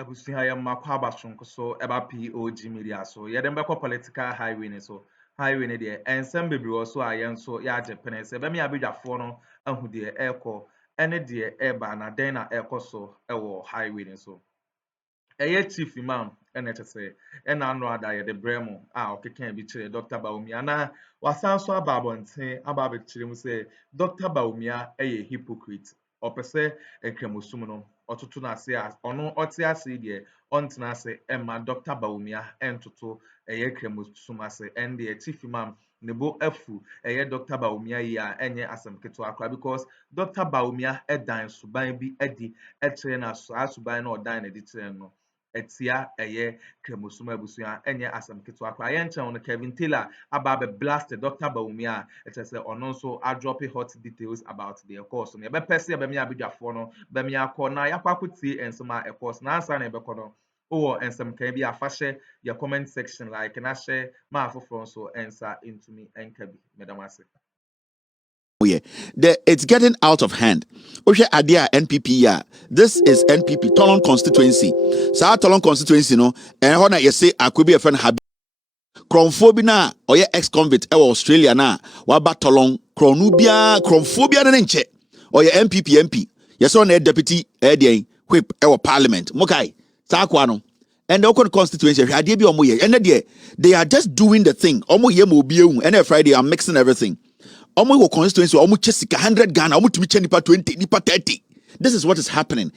Abusia ya makwaba sonko so eba POG Media so ye dem beko political highway ne so highway ne de ensem bebre wo so ayen so ya jepene se be me abedwafo no ahu de eko ene de eba na den na eko so ewo highway ne so eye chief imam ene chese ena anu ada ye de bremo a okeka bi kire Dr. Bawumia na wasan so ababonten aba be kire mu se Dr. Bawumia eye hypocrite opese ekremusum no otutu na ase ono ote ase de ontena ase emma Dr. Bawumia entoto eye ekremusum ase ende chief imam nebo afu eye Dr. Bawumia yi a enye asem keto akra because Dr. Bawumia edan suban bi edi etre na so asuban na odan na di tre no etia eye kremusuma busua enye asem keto akra aye nchen no Kevin Taylor aba be blast Dr. Bawumia it say ono nso a drop hot details about the course no be pese be me abedwafo no be me akọ na yakwakotie ensema e course na ansa na be kọ no o ensem kan bi afahye your comment section like na share ma afoforo nso ensa into me enka bi madam ase. It's getting out of hand. Oshe Adia NPP ya. This is NPP Tolon constituency. Sa Tolon constituency no. And hona you say Akubi a friend Habi. Kromphobia na oye ex-convict ewa Australia na. Waba Tolon Kronubia Kromphobia na nenche. Oye MP. Yes on deputy whip ewa parliament. Mokai. Sa akwano. And the constituency Adia bi omo ye. And they are just doing the thing. Omo ye mo biu. And Friday are mixing everything. Omo constituency omo chesika 100 Ghana omo tumi che nipa 20 nipa 30. This is what is happening.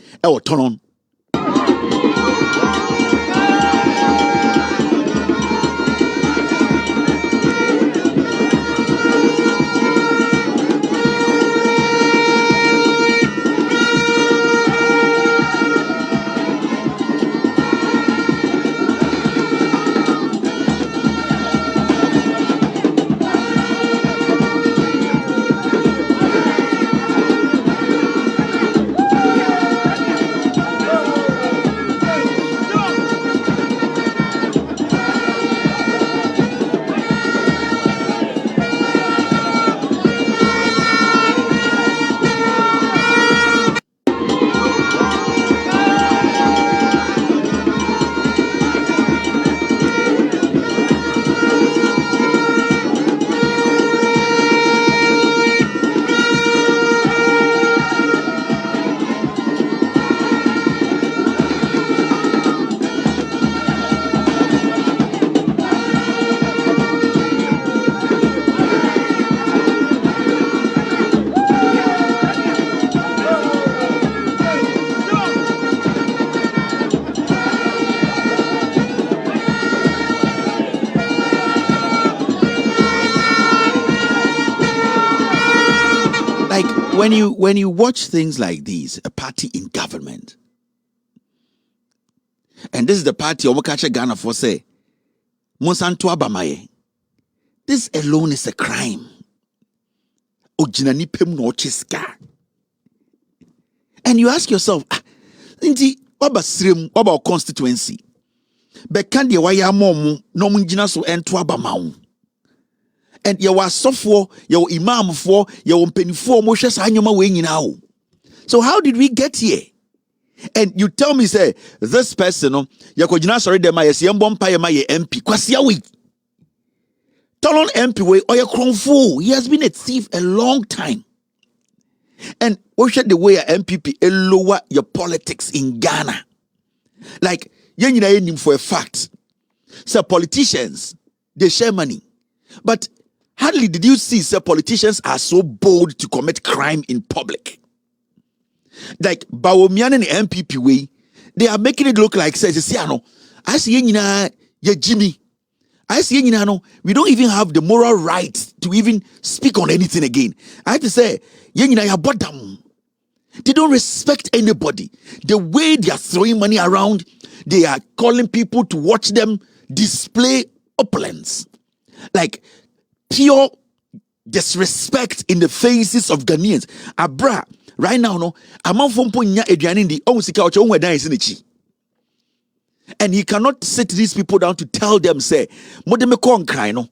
Turn on. When you watch things like these, a party in government, and this is the party Omokache Ghana for say, Monsanto Abamaye. This alone is a crime. Ojinani pem no chiska. And you ask yourself, inti waba constituency. Bekandi waya momu no munjina so ento abamawu. And you are software, your Imam for your penny-for Moshes Anyoma way now. So how did we get here? And you tell me, say, this person, Yakojina sorry, de my Yambom Payama MP, Kwasiawi. Tolon MP way or your Kronfo. He has been a thief a long time. And watch the way a MPP lower your politics in Ghana. Like, you for a fact. So politicians, they share money. But hardly did you see politicians are so bold to commit crime in public. Like Bawumia and the MPP way, they are making it look like says I see ye Jimmy. I see we don't even have the moral right to even speak on anything again. I have to say, ya bottom. They don't respect anybody. The way they are throwing money around, they are calling people to watch them display opulence. Like pure disrespect in the faces of Ghanaians. Abra, right now, no, and he cannot sit these people down to tell them, say, jail.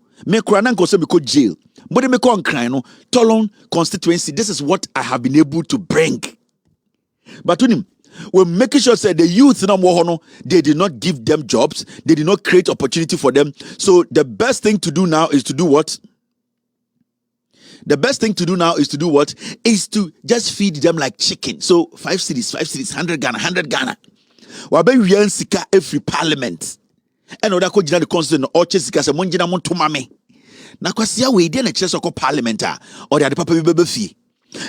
Tolon constituency, this is what I have been able to bring. But we're making sure that the youth they did not give them jobs, they did not create opportunity for them. So the best thing to do now is to do what? The best thing to do now is to do what? Is to just feed them like chicken. So 5 cedis, 100 Ghana, 100 Ghana. Wabe wian sika every parliament. And oda ko jina the constitution or sika se monjina mon to mame. Na kwasia we dey na kire soko parliament or the papa bi bebe fie.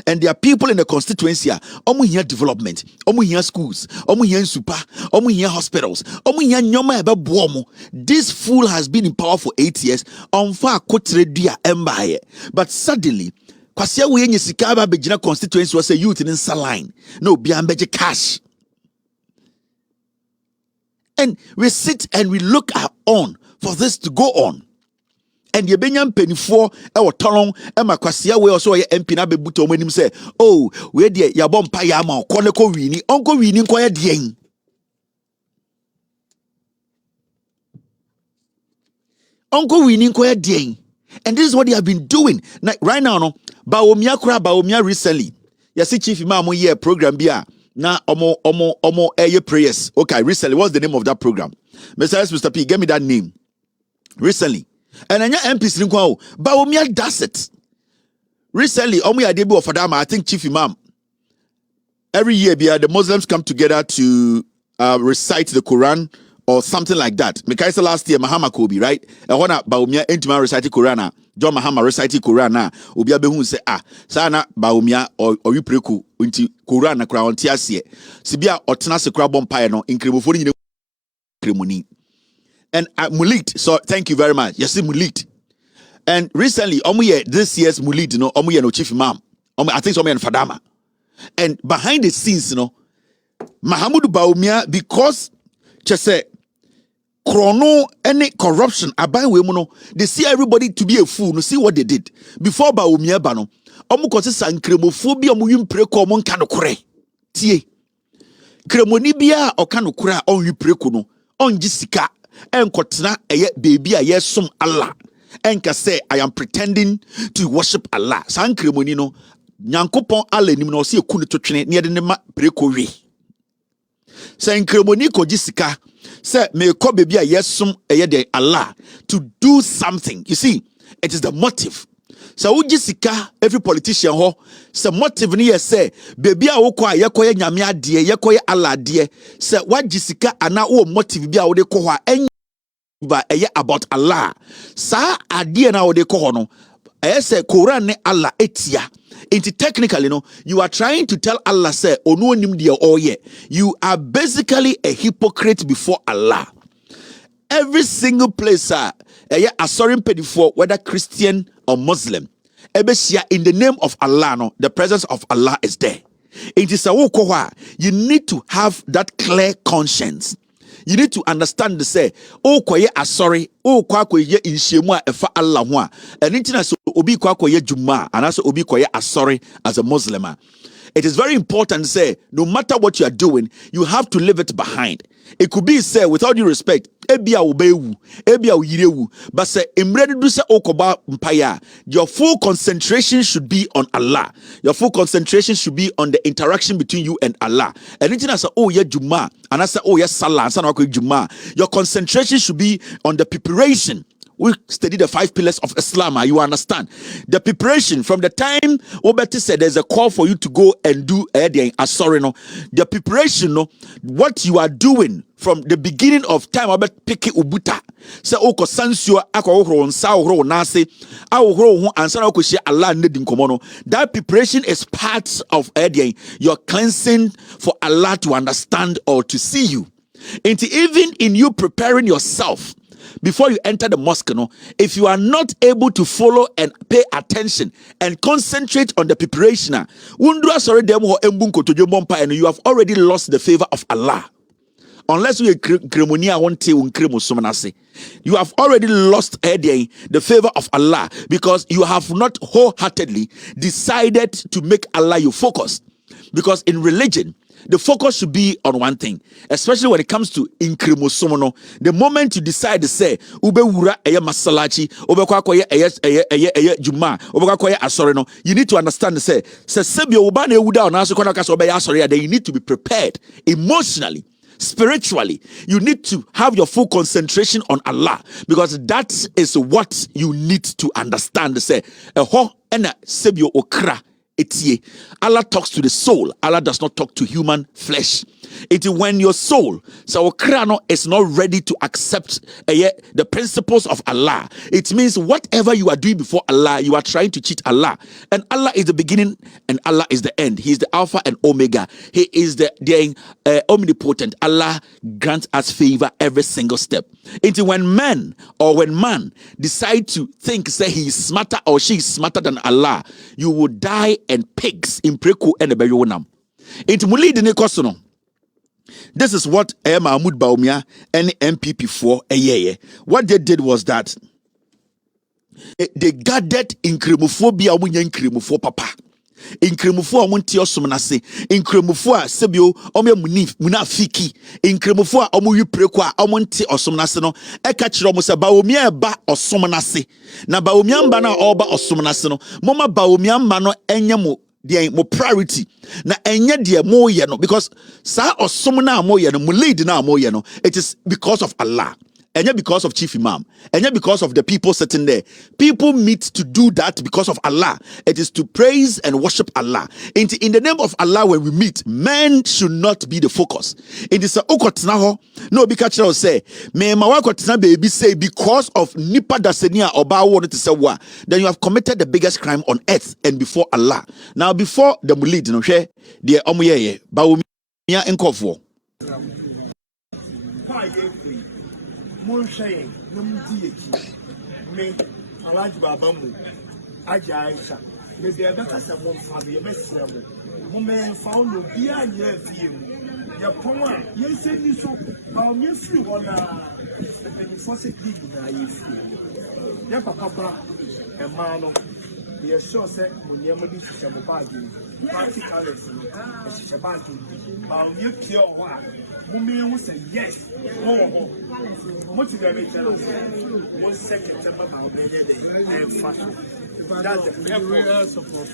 And there are people in the constituency omo hia development, omo hia schools, omo hia super, omo hia hospitals, omo hia nyoma ebe bomo. This fool has been in power for 8 years on fa akotre dua embaye. But suddenly kwasia we nye sika ba begina constituency was a youth in saline. No bia mbeje cash. And we sit and we look on for this to go on. And the Benyan penny for our tolong and my quasia we also a MP na bebuto when him say, oh, where dear ya bomb payama, Koneko Winnie, Uncle Winnie, quiet dien. Uncle Winnie, quiet dien. And this is what they have been doing. Now, right now, no, Bawumia recently. You see, Chief Imam, year program bia. Now, omo air prayers. Okay, recently, what's the name of that program? Mr. P, give me that name. Recently. And then your MPs Bawumia does it. Recently, Debu of Adama, I think Chief Imam. Every year, the Muslims come together to recite the Quran or something like that. Mikaisa last year, Mahama Kobe, right? I want Bawumia intima recite Quran. John Mahama recite Quran. Ubia behun say sana Bawumia or you preku unti Quran na kra onti ase. Sibia otena se kra bompae no inkremofoni ni kremoni. And Mulit, so thank you very much. Yes, Mulit. And recently, this year's Mulit, no Chief Imam. I think and Fadama. And behind the scenes, Mahamudu Bawumia, because say chrono any corruption, they see everybody to be a fool. See what they did before Bawumia bano. Sancremophobia muyum preko mon kanokure. Tie. Cremonibia or kanokura on you preko on Jessica. And kotna baby a yesum Allah. And ka say I am pretending to worship Allah. Sankremoni no nyankopon Allah nim no se ekunu to twene ne de ne ma preko wi. Sankremoni ko gisika say me ko baby a yesum de Allah to do something. You see, it is the motive. So ujisika every politician ho se motive ni say baby a wo kwa yekoye nyame ade yekoye Allah ade se wajisika ana wo motive bia wo de ko ho about Allah sa ade na wo de ko ho no say Quran ne Allah etia. Technically, you are trying to tell Allah say onu onim de oye. You are basically a hypocrite before Allah. Every single place sorry for whether Christian or Muslim, in the name of Allah, the presence of Allah is there. It is you need to have that clear conscience. You need to understand the say, sorry, in shemwa efa Allah wa. And it's obi juma, and also obi sorry as a Muslim. It is very important to say, no matter what you are doing, you have to leave it behind. It could be said, without due respect, but say, your full concentration should be on Allah. Your full concentration should be on the interaction between you and Allah. And anything I say, oh yeah, Juma, and I say, oh yeah, Salah, and Juma. Your concentration should be on the preparation. We study the 5 pillars of Islam. You understand the preparation from the time Obeti said there's a call for you to go and do the preparation, what you are doing from the beginning of time about pick ubuta. Say oko sansio akoro nsa ohoro nase ahoro ho ansa na okohie Allah nedin komono. That preparation is part of your cleansing for Allah to understand or to see you. And even in you preparing yourself before you enter the mosque, if you are not able to follow and pay attention and concentrate on the preparation, you have already lost the favor of Allah. Unless you have already lost the favor of Allah because you have not wholeheartedly decided to make Allah your focus. Because in religion, the focus should be on one thing, especially when it comes to incremosomono. The moment you decide to say, ube wura eye masalachi, ube kwa koye eye juma, ube kwa koye asoreno, you need to understand say sebio ubane uda onaso kona kaso obe asore, then you need to be prepared emotionally. Spiritually, you need to have your full concentration on Allah, because that is what you need to understand. Say, sebio okra etie. Allah talks to the soul. Allah does not talk to human flesh. It is when your soul, so krano, is not ready to accept the principles of Allah. It means whatever you are doing before Allah, you are trying to cheat Allah. And Allah is the beginning and Allah is the end. He is the Alpha and Omega. He is the omnipotent. Allah grants us favor every single step. It is when man decide to think, say he is smarter or she is smarter than Allah, you will die and pigs in preku and the It will lead in a kosono. This is what Mahmoud Bawumia and MPP4 what they did was that they gathered incremophobia incremopho papa. Incremopho amunti osomnase, incremopho a sebio omya munafiki, incremopho a omuyi prekwa amunti osomnase no eka kire omo se Bawumia ba osomnase. Na Bawumia mba na oba osomnase no, moma Bawumia mba no enye mo mo priority na enye de mo ye no, because sa osom na mo ye no, mo lead na mo ye no, it is because of Allah. And because of Chief Imam, and because of the people sitting there. People meet to do that because of Allah. It is to praise and worship Allah. In the name of Allah, when we meet, men should not be the focus. It is a okotnaho. No, because say, me mawakotna baby say because of nipa dasenia oba wanted to say wa. Then you have committed the biggest crime on earth and before Allah. Now before the mulid, no share the omuyeye Bawumia Akuffo. Monshay, Numdi, me, Alaj Babamu, Ajaisha, maybe a better someone for the best level. Woman found no beer near you. Your power, yes, said you so. I'll miss you on the faucet leaving. I Papa, a man, yes, so said, when you're ready to have a party, practically, she's about to. I'll you cure one. Mummy will say yes. Oh, what's the reason? 1 second, I'll be there and fashion. That's the everywhere support.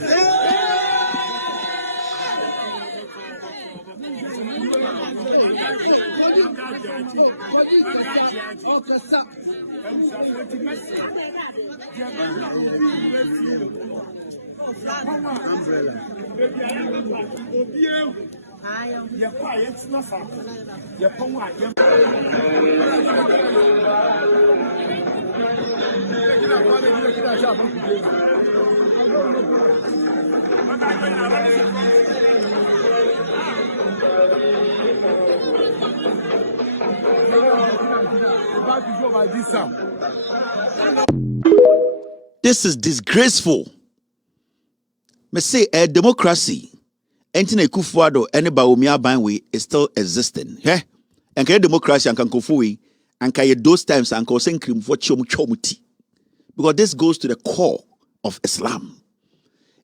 You're quiet, it's not something. You're This is disgraceful. Me say a democracy. Entine Akuffo any Bawumia banwe is still existing. Yeah? And can democracy and can Akuffo and can those times and can send for chomuti. Because this goes to the core of Islam.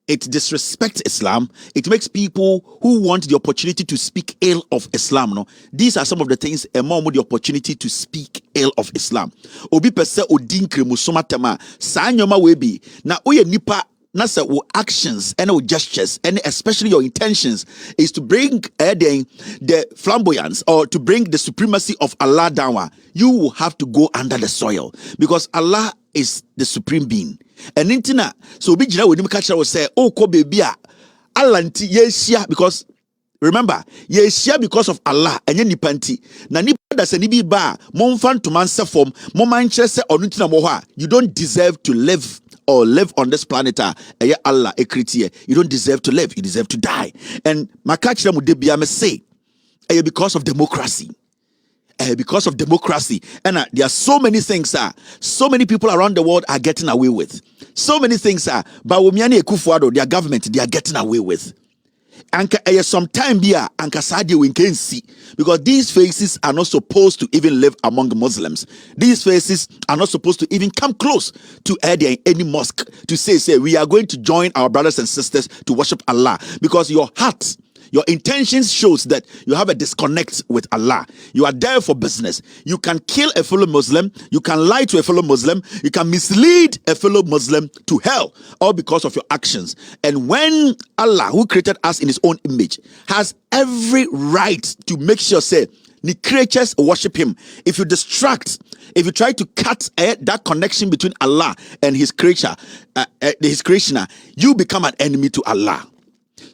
It disrespects Islam. It makes people who want the opportunity to speak ill of Islam. No, these are some of the things a mom with the opportunity to speak ill of Islam. Obi pese odinkre musomatama sa nyoma we bi na oye nipa na say actions and gestures and especially your intentions is to bring the flamboyance or to bring the supremacy of Allah down. You will have to go under the soil because Allah is the supreme being. And intina so be jina we nim catch will say oh ko baby Allah nti yesia because remember yesia because of Allah enye nipa nti na nipa da se ni bi ba momfa ntoma nse fom moman kire se onu ntina mo ho a you don't deserve to live or live on this planet. Allah ekriti you don't deserve to live, you deserve to die. And my catch them would be say because of democracy. Because of democracy. And there are so many things so many people around the world are getting away with. So many things Bawumia and Akuffo, their government, they are getting away with. And some time here, and Kasadi we can see because these faces are not supposed to even live among Muslims. These faces are not supposed to even come close to any mosque to say we are going to join our brothers and sisters to worship Allah because your heart Your intentions shows that you have a disconnect with Allah. You are there for business. You can kill a fellow Muslim. You can lie to a fellow Muslim. You can mislead a fellow Muslim to hell, all because of your actions. And when Allah, who created us in his own image, has every right to make sure, say, the creatures worship him. If you distract, if you try to cut that connection between Allah and his creature, his creationer, you become an enemy to Allah.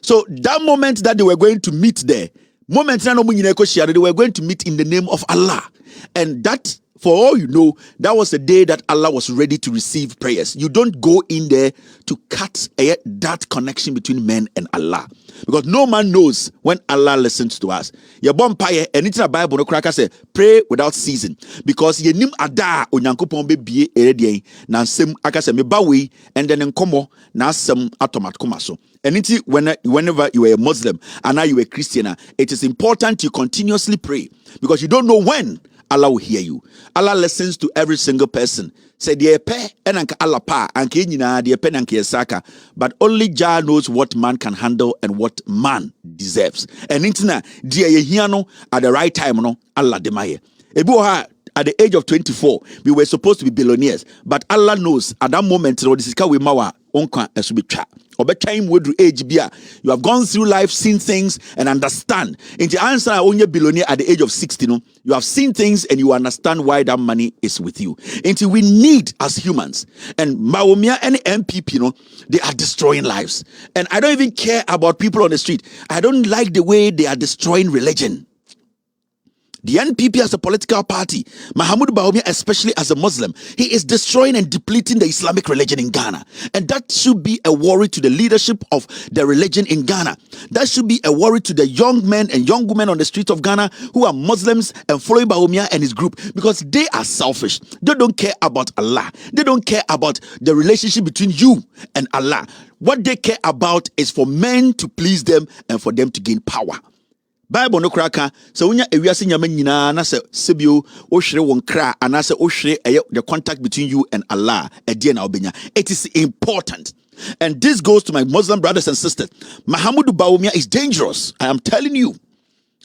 So that moment that they were going to meet there, they were going to meet in the name of Allah. And that, for all you know, that was the day that Allah was ready to receive prayers. You don't go in there to cut that connection between men and Allah. Because no man knows when Allah listens to us. Your bonfire, anything the Bible no cracker say, pray without ceasing. Because ye nim ada onyankopon be bie eredian na nsem aka say me bawe and then nkomo na asem automat koma so. Anything whenever you are a Muslim and now you are a Christian, it is important you continuously pray because you don't know when Allah will hear you. Allah listens to every single person. Say the pe enanka Allah pa anke nyina the pe nanka yesaka, but only Jah knows what man can handle and what man deserves. And intina dia ye hia no at the right time no Allah demaye. Ebu at the age of 24, we were supposed to be billionaires, but Allah knows at that moment no this is we mawa onka esubitwa. You have gone through life, seen things, and understand. In the answer, only billionaire at the age of 60, you have seen things and you understand why that money is with you. Until we need as humans. And Bawumia and MPP, they are destroying lives. And I don't even care about people on the street. I don't like the way they are destroying religion. The NPP as a political party, Mahama Bawumia especially as a Muslim, he is destroying and depleting the Islamic religion in Ghana. And that should be a worry to the leadership of the religion in Ghana. That should be a worry to the young men and young women on the streets of Ghana who are Muslims and following Bawumia and his group, because they are selfish. They don't care about Allah. They don't care about the relationship between you and Allah. What they care about is for men to please them and for them to gain power. Bible no kraka so unya ewiase nyama nyina na se sebio o hwere won kra anase o hwere the contact between you and Allah e na obenya. It is important. And this goes to my Muslim brothers and sisters. Mahama Bawumia is dangerous. I am telling you.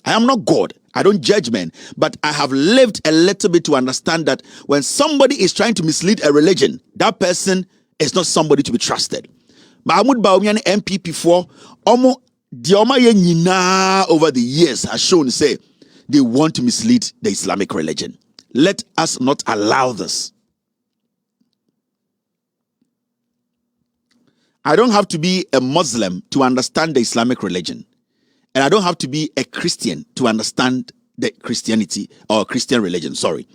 I am not God. I don't judge men, but I have lived a little bit to understand that when somebody is trying to mislead a religion, that person is not somebody to be trusted. Mahama Bawumia and MPP for over the years has shown say they want to mislead the Islamic religion. Let us not allow this. I don't have to be a Muslim to understand the Islamic religion, and I don't have to be a Christian to understand the Christianity or Christian religion. Sorry,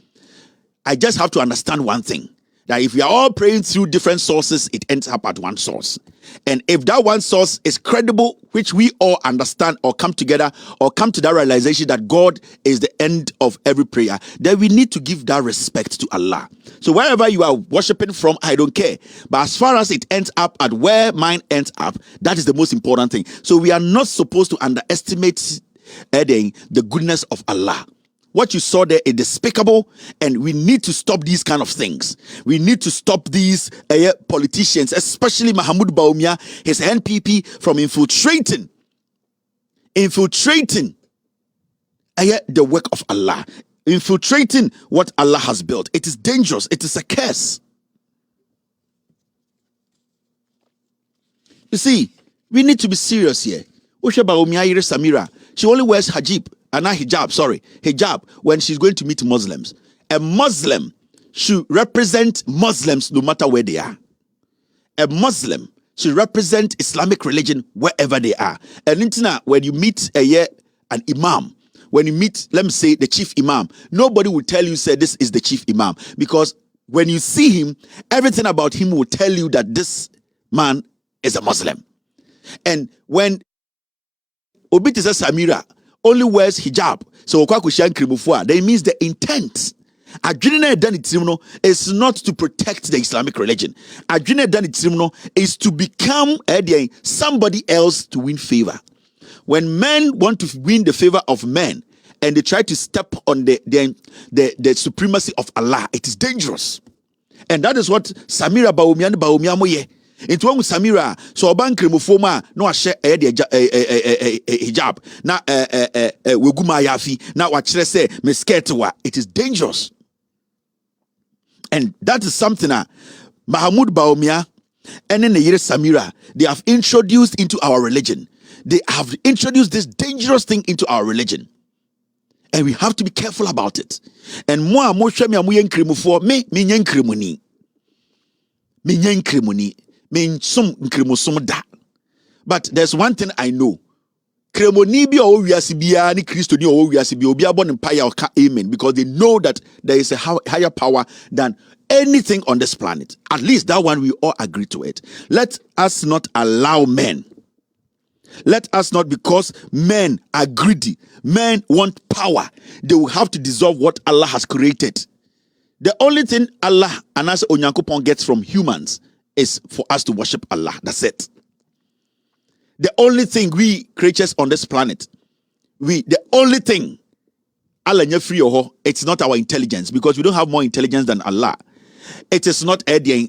I just have to understand one thing, that if we are all praying through different sources, it ends up at one source. And if that one source is credible, which we all understand or come together or come to that realization that God is the end of every prayer, then we need to give that respect to Allah. So wherever you are worshiping from, I don't care. But as far as it ends up at where mine ends up, that is the most important thing. So we are not supposed to underestimate the goodness of Allah. What you saw there is despicable, and we need to stop these kind of things. We need to stop these politicians, especially Mahama Bawumia, his NPP, from infiltrating the work of Allah, infiltrating what Allah has built. It is dangerous. It is a curse. You see, we need to be serious here. Usha Bawumia Ire Samira, she only wears hijab when she's going to meet Muslims. A Muslim should represent Muslims no matter where they are. A Muslim should represent Islamic religion wherever they are. And when you meet an Imam, when you meet, let me say, the chief Imam, nobody will tell you, say, this is the chief Imam. Because when you see him, everything about him will tell you that this man is a Muslim. And when Obit is a Samira only wears hijab, so that means the intent is not to protect the Islamic religion. Is to become somebody else to win favor. When men want to win the favor of men and they try to step on the supremacy of Allah, it is dangerous. And that is what Samira Bawumia and Bawumia moye. Into one Samira, so a bank remofoma, no a share hijab, na weguma yafi, na what say, mesketwa. It is dangerous. And that is something Mahmoud Bawumia and then the Yere Samira, they have introduced into our religion. They have introduced this dangerous thing into our religion. And we have to be careful about it. And more shame amu yenkrimu for me yenkrimuni. Me yenkrimuni. Me some nkrimu some da. But there's one thing I know. Kremoni bi o wiase bia ni Kristo ni o wiase bi obi abon empire ka amen, because they know that there is a higher power than anything on this planet. At least that one we all agree to it. Let us not allow men. Let us not, because men are greedy, men want power, they will have to dissolve what Allah has created. The only thing Allah and us Onyankopon gets from humans is for us to worship Allah. That's it. The only thing we creatures on this planet, the only thing Allah free it's not our intelligence, because we don't have more intelligence than Allah. It is not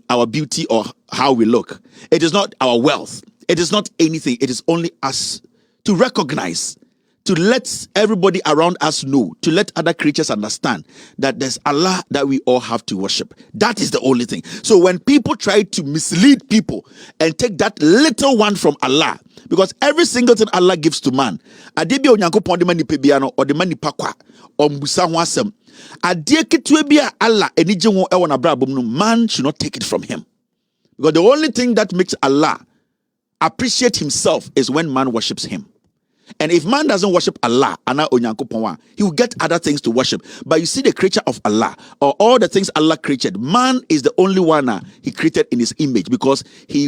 our beauty or how we look. It is not our wealth. It is not anything. It is only us to recognize, to let everybody around us know, to let other creatures understand that there's Allah that we all have to worship. That is the only thing. So when people try to mislead people and take that little one from Allah, because every single thing Allah gives to man, adebi onyankopon de mani pebiano or de mani pakwa or mbusa ho asem, ade ketwe bia Allah enije ho e wona brabom no, man should not take it from him. Because the only thing that makes Allah appreciate himself is when man worships him. And if man doesn't worship Allah, he will get other things to worship. But you see the creature of Allah, or all the things Allah created, man is the only one he created in his image, because he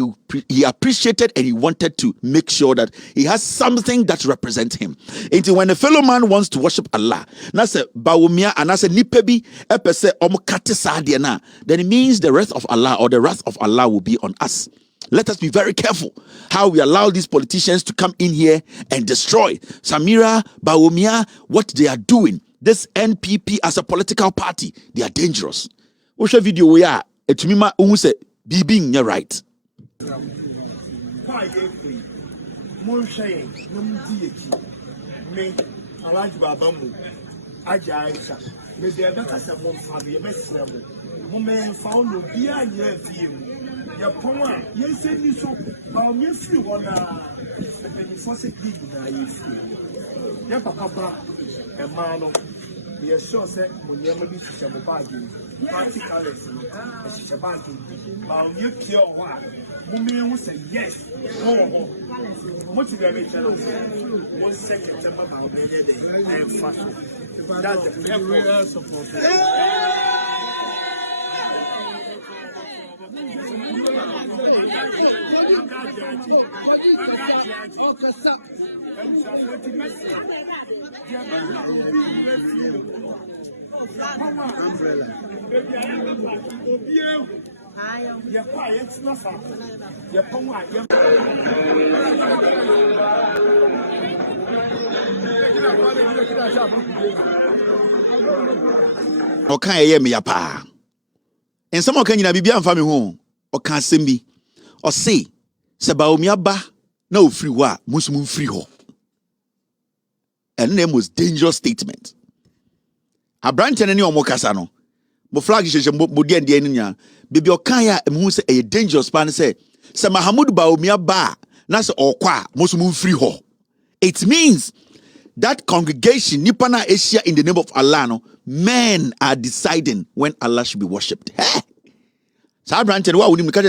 appreciated and he wanted to make sure that he has something that represents him. And when a fellow man wants to worship Allah, that's a Bawumia and that's a nipebi epese omukate, then it means the wrath of Allah or the wrath of Allah will be on us. Let us be very careful how we allow these politicians to come in here and destroy Samira, Bawumia, what they are doing. This NPP as a political party, they are dangerous. What's your video? We are to me, who say, being you're right. Ya poma yense ni so ba o free wona the force big na yefi ya papa e ma no ye sure say mo nyama bi hye mo bag ni practically no e hye bag ni ba o ye pie o ho mo me hu say yes ho mo ti ga me tell mo second time ba o be there and fashion that's the effort support. Okay, me yapa. And some can you be family home or can't see me or say, Bawumia ba no free wa Muslim free ho. And the most dangerous statement. A branch and any omokasano. Mo flag is modi and the baby okaya who say a dangerous pan say Mahmoud Bawumia ba nasa okwa Muslim free ho. It means that congregation Nipana Asia in the name of Allah, no, men are deciding when Allah should be worshipped. Hey! So Abraham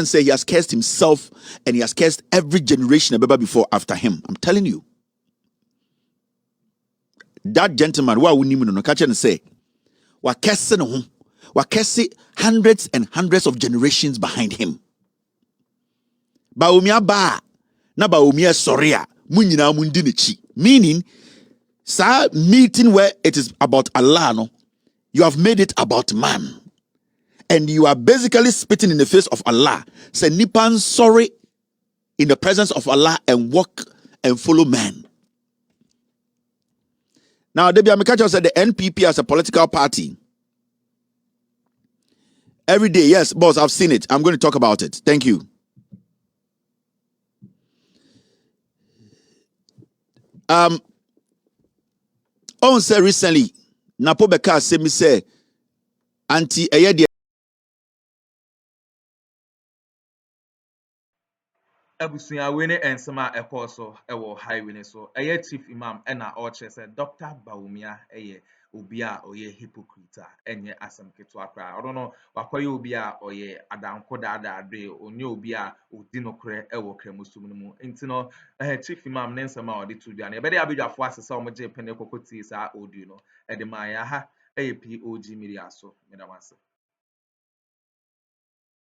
say he has cursed himself and he has cursed every generation ever before after him. I'm telling you. That gentleman, who we say, we're cursing hundreds and hundreds of generations behind him. Bawumia ba na Bawumia soria munyina mundinichi. Meaning, sa meeting where it is about Allah, no, you have made it about man. And you are basically spitting in the face of Allah. Say, Nipan sorry in the presence of Allah and walk and follow man. Now, Debbie Amikacho said the NPP as a political party. Every day, yes, boss, I've seen it. I'm going to talk about it. Thank you. On say recently napo beka asemi say anti eye abusua we ne ensem a ɛkɔɔ so ɛwɔ highway ne so ɛyɛ chief imam ɛna ɔkyerɛ sɛ Dr. Bawumia ɛyɛ obi a ɔyɛ hypocrite a ɛnyɛ asɛm ketewa koraa ɔno no wakɔyɛ obi a ɔyɛ adanko daadaade ɔnyɛ obi a ɔdi nokorɛ ɛwɔ kramusum no mu nti no chief imam ne nsɛm a ɔde to dwa no yɛbɛde abadwafoɔ ase sɛ ɔmogye pene kɔkɔ tie saa audio no ɛde maa yɛ aha ɛyɛ POG Media so medam ase.